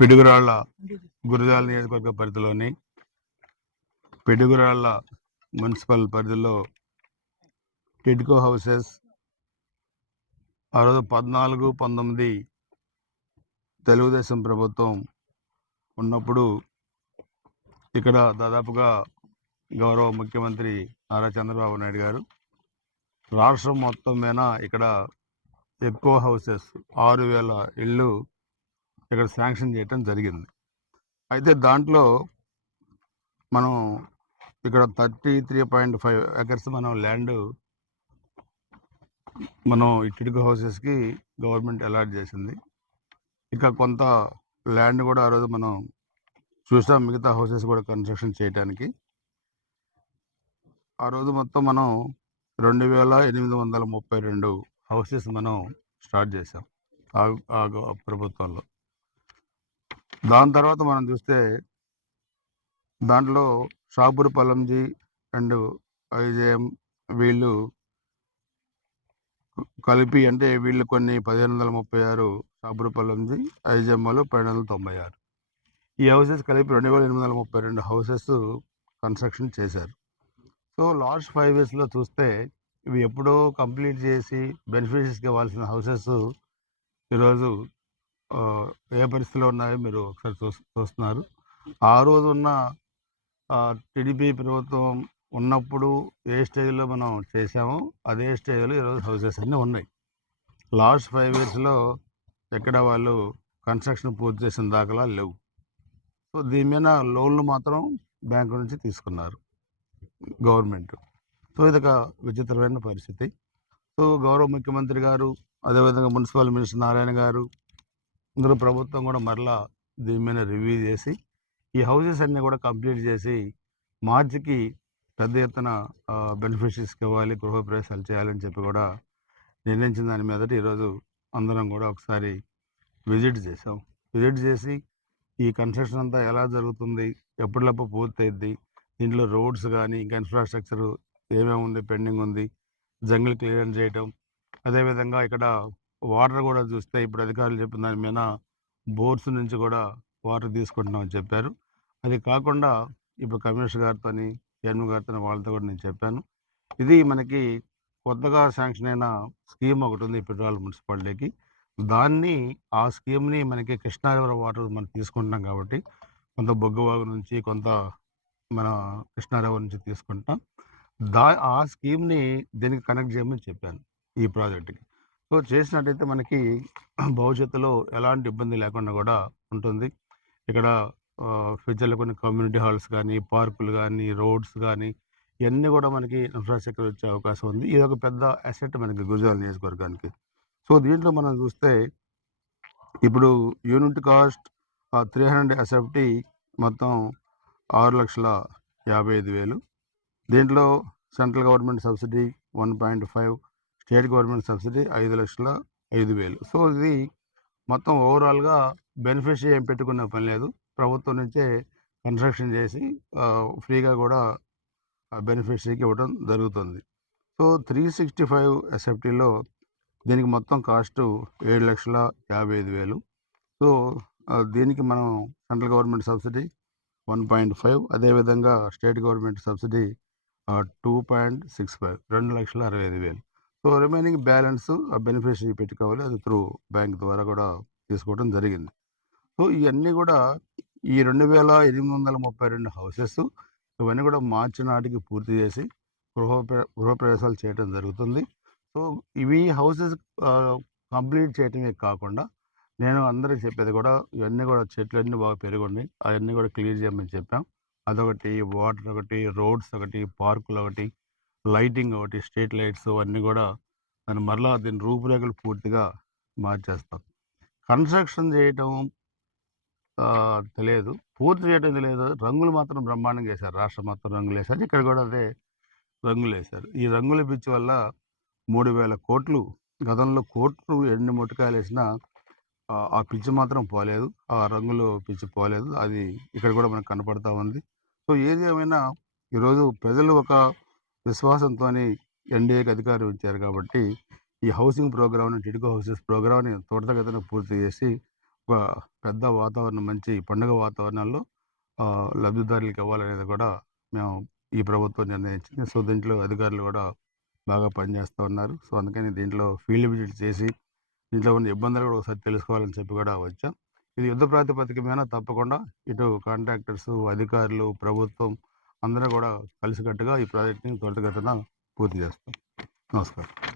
పిడుగురాళ్ళ గురజాల నియోజకవర్గ పరిధిలోని పిడుగురాళ్ళ మున్సిపల్ పరిధిలో టిడ్కో హౌసెస్ ఆ రోజు పద్నాలుగు పంతొమ్మిది తెలుగుదేశం ప్రభుత్వం ఉన్నప్పుడు ఇక్కడ దాదాపుగా గౌరవ ముఖ్యమంత్రి నారా చంద్రబాబు నాయుడు గారు రాష్ట్రం మొత్తం మీద ఇక్కడ ఎక్కువ హౌసెస్ ఆరు వేల ఇళ్ళు ఇక్కడ శాంక్షన్ చేయటం జరిగింది. అయితే దాంట్లో మనం ఇక్కడ thirty three point five acres మనం ల్యాండ్ మనం ఇటుక హౌసెస్కి గవర్నమెంట్ అలాట్ చేసింది. ఇక కొంత ల్యాండ్ కూడా ఆ రోజు మనం చూసాం. మిగతా హౌసెస్ కూడా కన్స్ట్రక్షన్ చేయడానికి ఆ రోజు మొత్తం మనం రెండు వేల ఎనిమిది వందల ముప్పై రెండు హౌసెస్ మనం స్టార్ట్ చేసాం. ఆ- ప్రభుత్వంలో. దాని తర్వాత మనం చూస్తే దాంట్లో షాపూర్ పలంజీ అండ్ ఐజేఎం వీళ్ళు కలిపి అంటే వీళ్ళు కొన్ని పదిహేను వందల ముప్పై ఆరు షాపూర్ పలంజీ ఐజేఎంలు పన్నెండు వందల తొంభై ఆరు ఈ హౌసెస్ కలిపి రెండు వేల ఎనిమిది వందల ముప్పై రెండు హౌసెస్ కన్స్ట్రక్షన్ చేశారు. సో లాస్ట్ ఫైవ్ ఇయర్స్లో చూస్తే ఇవి ఎప్పుడో కంప్లీట్ చేసి బెనిఫిషరీస్కి ఇవ్వాల్సిన హౌసెస్ ఈరోజు ఏ పరిస్థితిలో ఉన్నాయో మీరు ఒకసారి చూ చూస్తున్నారు. ఆ రోజు ఉన్న టీడీపీ ప్రభుత్వం ఉన్నప్పుడు ఏ స్టేజ్లో మనం చేసామో అదే స్టేజ్లో ఈరోజు హౌసెస్ అన్నీ ఉన్నాయి. లాస్ట్ ఫైవ్ ఇయర్స్లో ఎక్కడ వాళ్ళు కన్స్ట్రక్షన్ పూర్తి చేసిన దాఖలా లేవు. సో దీని మీద లోన్లు మాత్రం బ్యాంకు నుంచి తీసుకున్నారు గవర్నమెంట్. సో ఇది ఒక విచిత్రమైన పరిస్థితి. సో గౌరవ ముఖ్యమంత్రి గారు అదేవిధంగా మున్సిపల్ మినిస్టర్ నారాయణ గారు అందరూ ప్రభుత్వం కూడా మరలా దీని మీద రివ్యూ చేసి ఈ హౌసెస్ అన్నీ కూడా కంప్లీట్ చేసి మార్చికి పెద్ద ఎత్తున బెనిఫిషరీస్కి ఇవ్వాలి గృహప్రవేశాలు చేయాలని చెప్పి కూడా నిర్ణయించిన దాని మీదట ఈరోజు అందరం కూడా ఒకసారి విజిట్ చేసాం విజిట్ చేసి ఈ కన్స్ట్రక్షన్ అంతా ఎలా జరుగుతుంది ఎప్పటిలోపు పూర్తయిద్ది దీంట్లో రోడ్స్ కానీ ఇంకా ఇన్ఫ్రాస్ట్రక్చర్ ఏమేమి ఉంది పెండింగ్ ఉంది జంగిల్ క్లియర్ చేయటం అదేవిధంగా ఇక్కడ వాటర్ కూడా చూస్తే ఇప్పుడు అధికారులు చెప్పిన దాని మీద బోర్స్ నుంచి కూడా వాటర్ తీసుకుంటున్నామని చెప్పారు. అది కాకుండా ఇప్పుడు కమిషనర్ గారితో ఎన్ను గారితో వాళ్ళతో కూడా నేను చెప్పాను. ఇది మనకి కొత్తగా శాంక్షన్ అయిన స్కీమ్ ఒకటి ఉంది పెట్రోల్ మున్సిపాలిటీకి. దాన్ని ఆ స్కీమ్ని మనకి కృష్ణా రివర్ వాటర్ మనం తీసుకుంటున్నాం కాబట్టి కొంత బొగ్గవాగు నుంచి కొంత మన కృష్ణా రివర్ నుంచి తీసుకుంటాం దా ఆ స్కీమ్ని దీనికి కనెక్ట్ చేయమని చెప్పాను ఈ ప్రాజెక్ట్కి. సో చేసినట్టయితే మనకి భవిష్యత్తులో ఎలాంటి ఇబ్బంది లేకుండా కూడా ఉంటుంది. ఇక్కడ ఫ్యూచర్లో కొన్ని కమ్యూనిటీ హాల్స్ కానీ పార్కులు కానీ రోడ్స్ కానీ ఇవన్నీ కూడా మనకి ఇన్ఫ్రాస్ట్రక్చర్ వచ్చే అవకాశం ఉంది. ఇది ఒక పెద్ద అసెట్ మనకి గుజరాల్ నియోజకవర్గానికి. సో దీంట్లో మనం చూస్తే ఇప్పుడు unit cost three hundred SFT మొత్తం ఆరు లక్షల యాభై ఐదు వేలు. దీంట్లో central government subsidy one point five state government subsidy ఐదు లక్షల ఐదు వేలు. సో ఇది మొత్తం ఓవరాల్గా బెనిఫిషరీ ఏం పెట్టుకునే పని లేదు. ప్రభుత్వం నుంచే కన్స్ట్రక్షన్ చేసి ఫ్రీగా కూడా బెనిఫిషరీకి ఇవ్వడం జరుగుతుంది. సో త్రీ సిక్స్టీ ఫైవ్ ఎస్ఎఫ్టీలో దీనికి మొత్తం కాస్ట్ ఏడు లక్షల యాభై ఐదు వేలు. సో దీనికి మనం central government subsidy one point five అదేవిధంగా state government subsidy two point six five రెండు లక్షల అరవై ఐదు వేలు. సో రిమైనింగ్ బ్యాలెన్స్ ఆ బెనిఫిషరీ పెట్టుకోవాలి. అది త్రూ బ్యాంక్ ద్వారా కూడా తీసుకోవడం జరిగింది. సో ఇవన్నీ కూడా ఈ రెండు వేల ఎనిమిది వందల ముప్పై రెండు హౌసెస్ ఇవన్నీ కూడా మార్చి నాటికి పూర్తి చేసి గృహ గృహప్రవేశాలు చేయడం జరుగుతుంది. సో ఇవి హౌసెస్ కంప్లీట్ చేయటమే కాకుండా నేను అందరికి చెప్పేది కూడా ఇవన్నీ కూడా చెట్లన్నీ బాగా పెరుగుండి. అవన్నీ కూడా క్లియర్ చేయమని చెప్పాం. అదొకటి వాటర్ ఒకటి రోడ్స్ ఒకటి పార్కులు ఒకటి లైటింగ్ ఒకటి స్ట్రీట్ లైట్స్ అన్నీ కూడా దాన్ని మరలా దీని రూపురేఖలు పూర్తిగా మార్చేస్తాం కన్స్ట్రక్షన్ చేయటం తెలియదు. పూర్తి చేయడం తెలియదు. రంగులు మాత్రం బ్రహ్మాండంగా వేశారు. రాష్ట్రం మొత్తం రంగులు వేశారు. ఇక్కడ కూడా అదే రంగులు వేశారు. ఈ రంగుల పిచ్చి వల్ల మూడు వేల కోట్లు గతంలో కోట్లు ఎన్ని ముట్టకాయలు వేసినా ఆ, ఆ పిచ్చి మాత్రం పోలేదు. ఆ రంగులు పిచ్చి పోలేదు. అది ఇక్కడ కూడా మనకు కనపడతా ఉంది. సో ఏది ఏమైనా ఈరోజు ప్రజలు ఒక విశ్వాసంతో ఎన్డీఏకి అధికారం ఇచ్చారు కాబట్టి ఈ హౌసింగ్ ప్రోగ్రామ్ని టిడ్కో హౌసెస్ ప్రోగ్రామ్ని త్వరితగతిన పూర్తి చేసి ఒక పెద్ద వాతావరణం మంచి పండుగ వాతావరణాల్లో లబ్ధిదారులకు ఇవ్వాలనేది కూడా మేము ఈ ప్రభుత్వం నిర్ణయించింది. సో దీంట్లో అధికారులు కూడా బాగా పనిచేస్తూ ఉన్నారు. సో అందుకని దీంట్లో ఫీల్డ్ విజిట్ చేసి దీంట్లో ఉన్న ఇబ్బందులు కూడా ఒకసారి తెలుసుకోవాలని చెప్పి కూడా వచ్చాం. ఇది యుద్ధ ప్రాతిపదిక మీద తప్పకుండా ఇటు కాంట్రాక్టర్స్ అధికారులు ప్రభుత్వం అందరూ కూడా కలిసికట్టుగా ఈ ప్రాజెక్ట్ని త్వరితగతిన పూర్తి చేస్తాం. నమస్కారం.